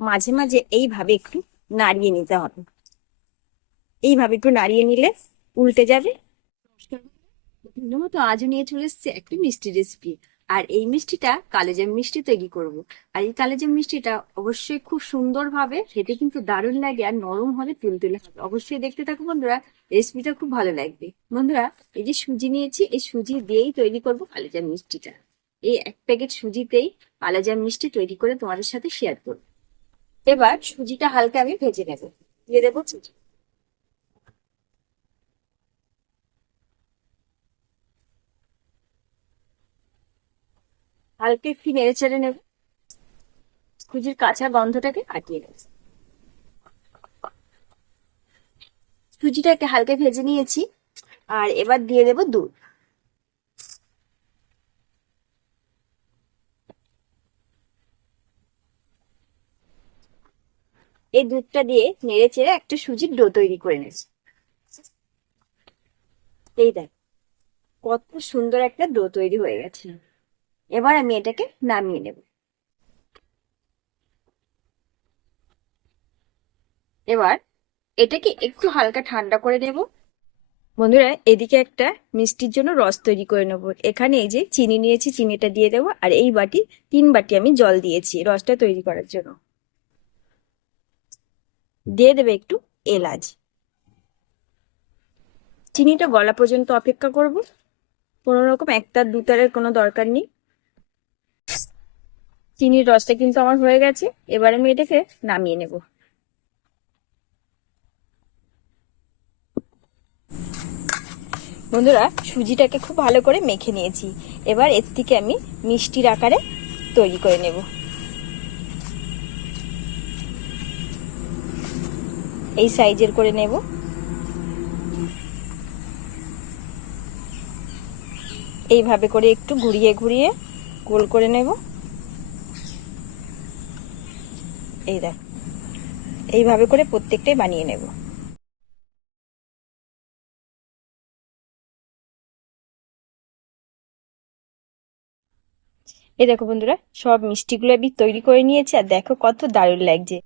মাঝে মাঝে এইভাবে একটু নাড়িয়ে নিতে হবে। এইভাবে একটু নাড়িয়ে নিলে উল্টে যাবে। প্রথম মতো আজও নিয়ে চলে এসেছে একটি মিষ্টি রেসিপি। আর এই মিষ্টিটা কালোজাম মিষ্টি তৈরি করব। আর এই কালোজাম মিষ্টিটা অবশ্যই খুব সুন্দর ভাবে খেতে কিন্তু দারুণ লাগে, আর নরম হবে, তুলতুলে হবে। অবশ্যই দেখতে থাকো বন্ধুরা, রেসিপিটা খুব ভালো লাগবে। বন্ধুরা, এই যে সুজি নিয়েছি, এই সুজি দিয়েই তৈরি করব কালোজাম মিষ্টিটা। এই এক প্যাকেট সুজিতেই কালোজাম মিষ্টি তৈরি করে তোমাদের সাথে শেয়ার করব। এবার সুজিটা হালকা আমি ভেজে নেব। দিয়ে দেবো সুজি। হালকা একটু নেড়ে চেড়ে নেব, সুজির কাঁচা গন্ধটাকে কাটিয়ে নেব। সুজিটাকে হালকা ভেজে নিয়েছি। আর এবার দিয়ে দেব দুধ। এই দুধটা দিয়ে নেড়ে চেড়ে একটা সুজির ডো তৈরি করে নিয়েছি। এই দেখ, কত সুন্দর একটা ডো তৈরি হয়ে গেছে। এবার আমি এটাকে নামিয়ে নেব। এবার এটাকে একটু হালকা ঠান্ডা করে নেব। বন্ধুরা, এদিকে একটা মিষ্টির জন্য রস তৈরি করে নেব। এখানে এই যে চিনি নিয়েছি, চিনিটা দিয়ে দেবো। আর এই বাটি 3 বাটি আমি জল দিয়েছি রসটা তৈরি করার জন্য। দিয়ে দেবে একটু এলাচ। চিনিটা গলা পর্যন্ত অপেক্ষা করব। কোনো রকম একটা দুতারের কোনো দরকার নেই। চিনির রসটা কিন্তু আমার হয়ে গেছে। এবার আমি এটাকে নামিয়ে নেব। বন্ধুরা, সুজিটাকে খুব ভালো করে মেখে নিয়েছি। এবার এর থেকে আমি মিষ্টির আকারে তৈরি করে নেব। এই সাইজের করে নেব। এইভাবে করে একটু ঘুরিয়ে ঘুরিয়ে গোল করে নেব। এই দেখ, এইভাবে করে প্রত্যেকটাই বানিয়ে নেব। এই দেখো বন্ধুরা, সব মিষ্টিগুলো আমি তৈরি করে নিয়েছি। আর দেখো কত দারুণ লাগছে।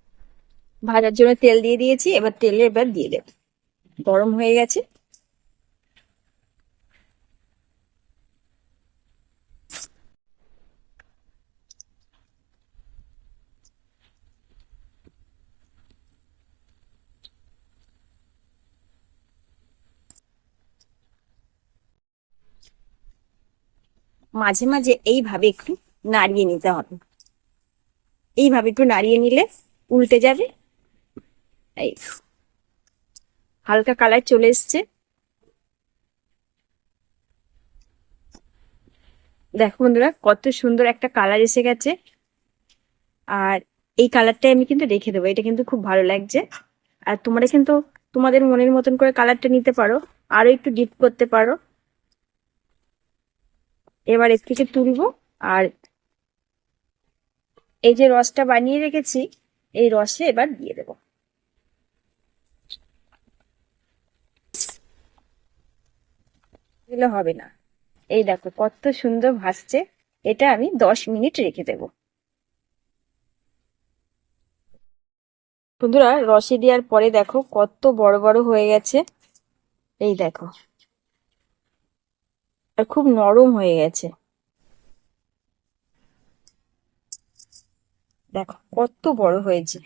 ভাজার জন্য তেল দিয়ে দিয়েছি। এবার দিয়ে দেব। গরম হয়ে গেছে। মাঝে মাঝে এইভাবে একটু নাড়িয়ে নিতে হবে। এইভাবে একটু নাড়িয়ে নিলে উল্টে যাবে। এই হালকা কালার চলে এসছে। দেখো বন্ধুরা, কত সুন্দর একটা কালার এসে গেছে। আর এই কালারটাই আমি কিন্তু রেখে দেবো। এটা কিন্তু খুব ভালো লাগছে। আর তোমরা কিন্তু তোমাদের মনের মতন করে কালারটা নিতে পারো, আরো একটু ডিপ করতে পারো। এবার এর থেকে তুলবো। আর এই যে রসটা বানিয়ে রেখেছি, এই রসে এবার দিয়ে দেবো। দিলে হবে না। এই দেখো কত সুন্দর ভাসছে। এটা আমি 10 মিনিট রেখে দেবো। বন্ধুরা, রসে দেওয়ার পরে দেখো কত বড় বড় হয়ে গেছে। এই দেখো, আর খুব নরম হয়ে গেছে। দেখো কত বড় হয়েছে।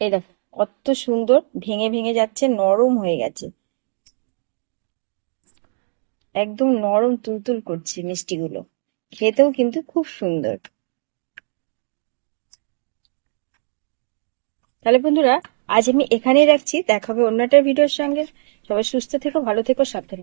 এই দেখো কত সুন্দর ভেঙে ভেঙে যাচ্ছে, নরম হয়ে গেছে। একদম নরম তুলতুল করছে মিষ্টিগুলো। খেতেও কিন্তু খুব সুন্দর। তাহলে বন্ধুরা, আজ আমি এখানেই রাখছি। দেখা হবে অন্য একটা ভিডিওর সঙ্গে। সবাই সুস্থ থেকো, ভালো থেকো, সাবধানে।